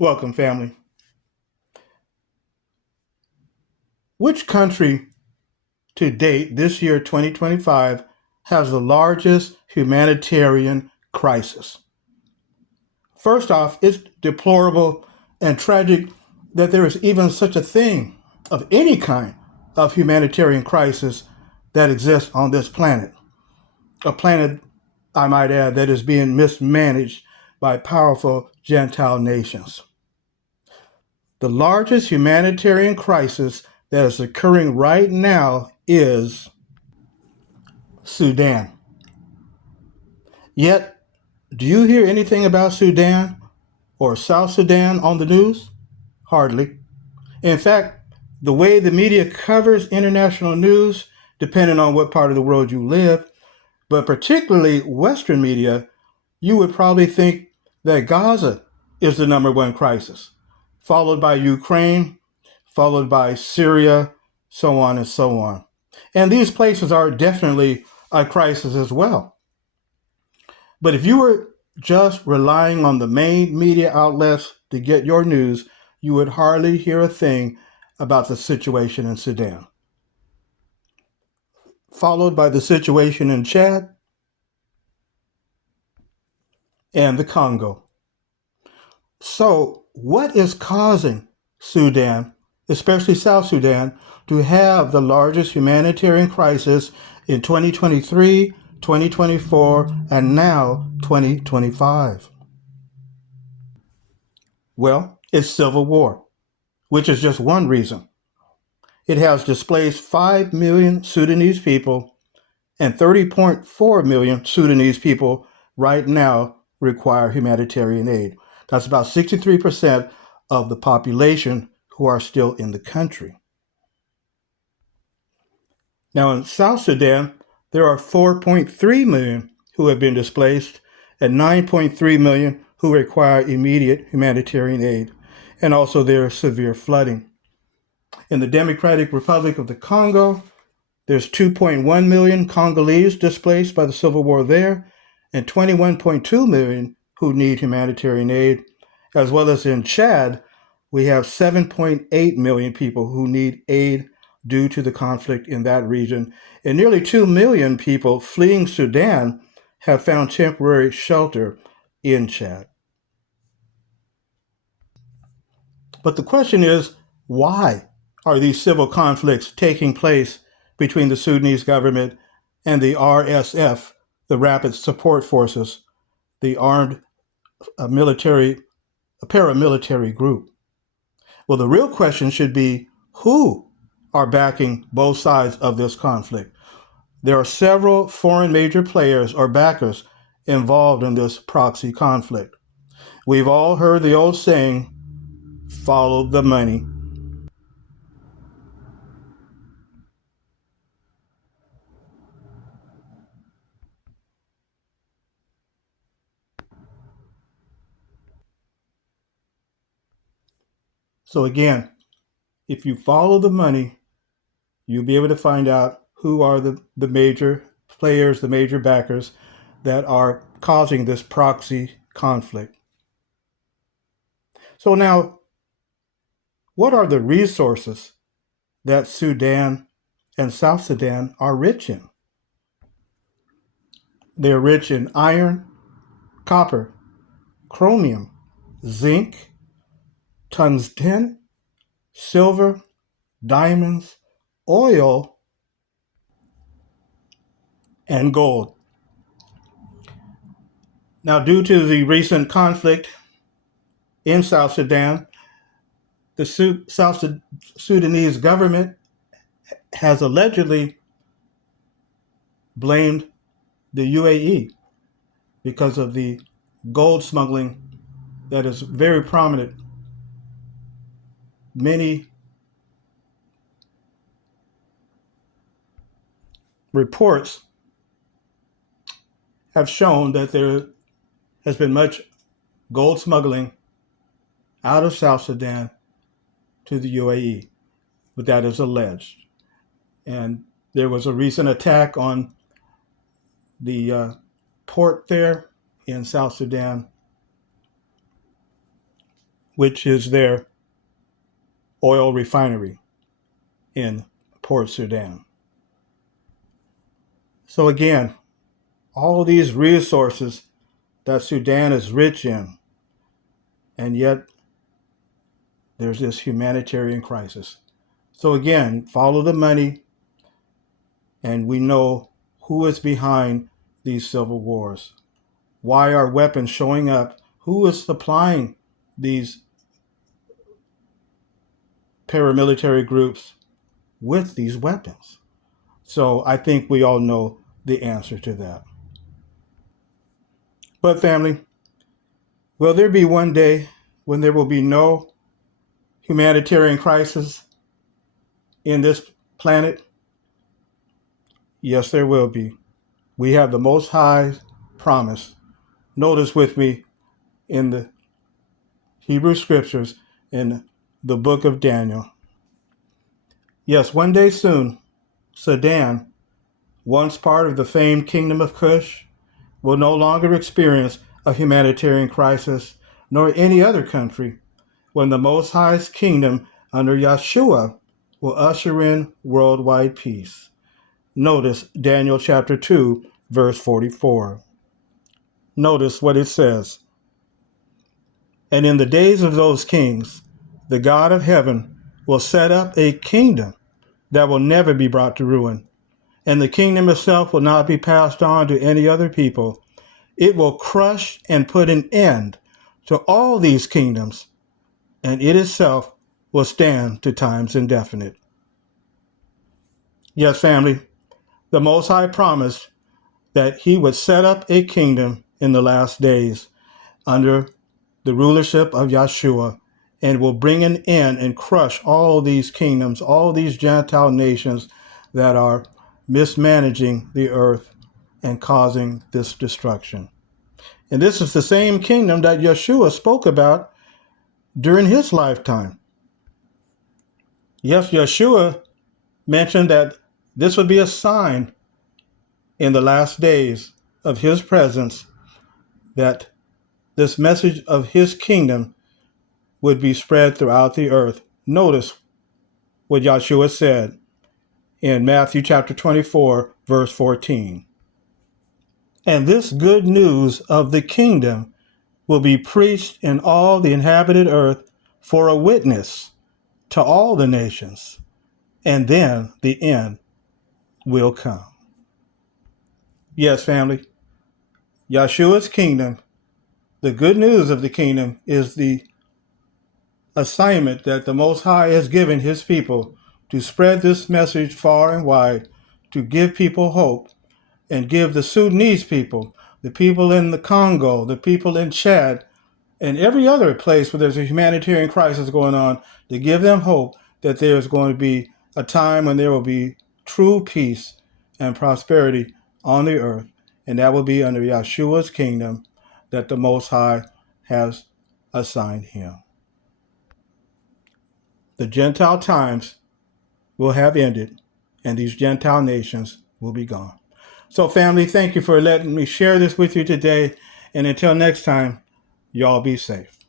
Welcome, family. Which country to date this year, 2025, has the largest humanitarian crisis? First off, it's deplorable and tragic that there is even such a thing of any kind of humanitarian crisis that exists on this planet. A planet, I might add, that is being mismanaged by powerful Gentile nations. The largest humanitarian crisis that is occurring right now is Sudan. Yet, do you hear anything about Sudan or South Sudan on the news? Hardly. In fact, the way the media covers international news, depending on what part of the world you live, but particularly Western media, you would probably think that Gaza is the number one crisis, followed by Ukraine, followed by Syria, so on and so on. And these places are definitely a crisis as well. But if you were just relying on the main media outlets to get your news, you would hardly hear a thing about the situation in Sudan. Followed by the situation in Chad and the Congo. So, what is causing Sudan, especially South Sudan, to have the largest humanitarian crisis in 2023, 2024, and now 2025? Well, it's civil war, which is just one reason. It has displaced 5 million Sudanese people, and 30.4 million Sudanese people right now require humanitarian aid. That's about 63% of the population who are still in the country. Now, in South Sudan, there are 4.3 million who have been displaced and 9.3 million who require immediate humanitarian aid. And also, there is severe flooding. In the Democratic Republic of the Congo, there's 2.1 million Congolese displaced by the civil war there, and 21.2 million who need humanitarian aid, as well as in Chad, we have 7.8 million people who need aid due to the conflict in that region, and nearly 2 million people fleeing Sudan have found temporary shelter in Chad. But the question is, why are these civil conflicts taking place between the Sudanese government and the RSF, the Rapid Support Forces, the armed military, paramilitary group? Well, the real question should be who are backing both sides of this conflict? There are several foreign major players or backers involved in this proxy conflict. We've all heard the old saying, follow the money. So again, if you follow the money, you'll be able to find out who are the major players, the major backers that are causing this proxy conflict. So now, what are the resources that Sudan and South Sudan are rich in? They're rich in iron, copper, chromium, zinc, tungsten, silver, diamonds, oil, and gold. Now, due to the recent conflict in South Sudan, the South Sudanese government has allegedly blamed the UAE because of the gold smuggling that is very prominent. Many reports have shown that there has been much gold smuggling out of South Sudan to the UAE, but that is alleged. And there was a recent attack on the port there in South Sudan, which is their oil refinery in Port Sudan. So again, all these resources that Sudan is rich in, and yet there's this humanitarian crisis. So again, follow the money, and we know who is behind these civil wars. Why are weapons showing up? Who is supplying these paramilitary groups with these weapons? So I think we all know the answer to that. But family, will there be one day when there will be no humanitarian crisis in this planet? Yes, there will be. We have the Most High's promise. Notice with me in the Hebrew scriptures in the book of Daniel. Yes, one day soon, Sudan, once part of the famed kingdom of Cush, will no longer experience a humanitarian crisis, nor any other country, when the Most High's kingdom under Yeshua will usher in worldwide peace. Notice Daniel chapter 2, verse 44. Notice what it says. And in the days of those kings, the God of heaven will set up a kingdom that will never be brought to ruin, and the kingdom itself will not be passed on to any other people. It will crush and put an end to all these kingdoms, and it itself will stand to times indefinite. Yes, family, the Most High promised that he would set up a kingdom in the last days under the rulership of Yeshua, and will bring an end and crush all these kingdoms, all these Gentile nations that are mismanaging the earth and causing this destruction. And this is the same kingdom that Yeshua spoke about during his lifetime. Yes, Yeshua mentioned that this would be a sign in the last days of his presence, that this message of his kingdom would be spread throughout the earth. Notice what Yeshua said in Matthew chapter 24, verse 14. And this good news of the kingdom will be preached in all the inhabited earth for a witness to all the nations, and then the end will come. Yes, family, Yeshua's kingdom, the good news of the kingdom, is the assignment that the Most High has given his people to spread this message far and wide, to give people hope, and give the Sudanese people, the people in the Congo, the people in Chad, and every other place where there's a humanitarian crisis going on, to give them hope that there's going to be a time when there will be true peace and prosperity on the earth, and that will be under Yeshua's kingdom that the Most High has assigned him. The Gentile times will have ended, and these Gentile nations will be gone. So, family, thank you for letting me share this with you today. And until next time, y'all be safe.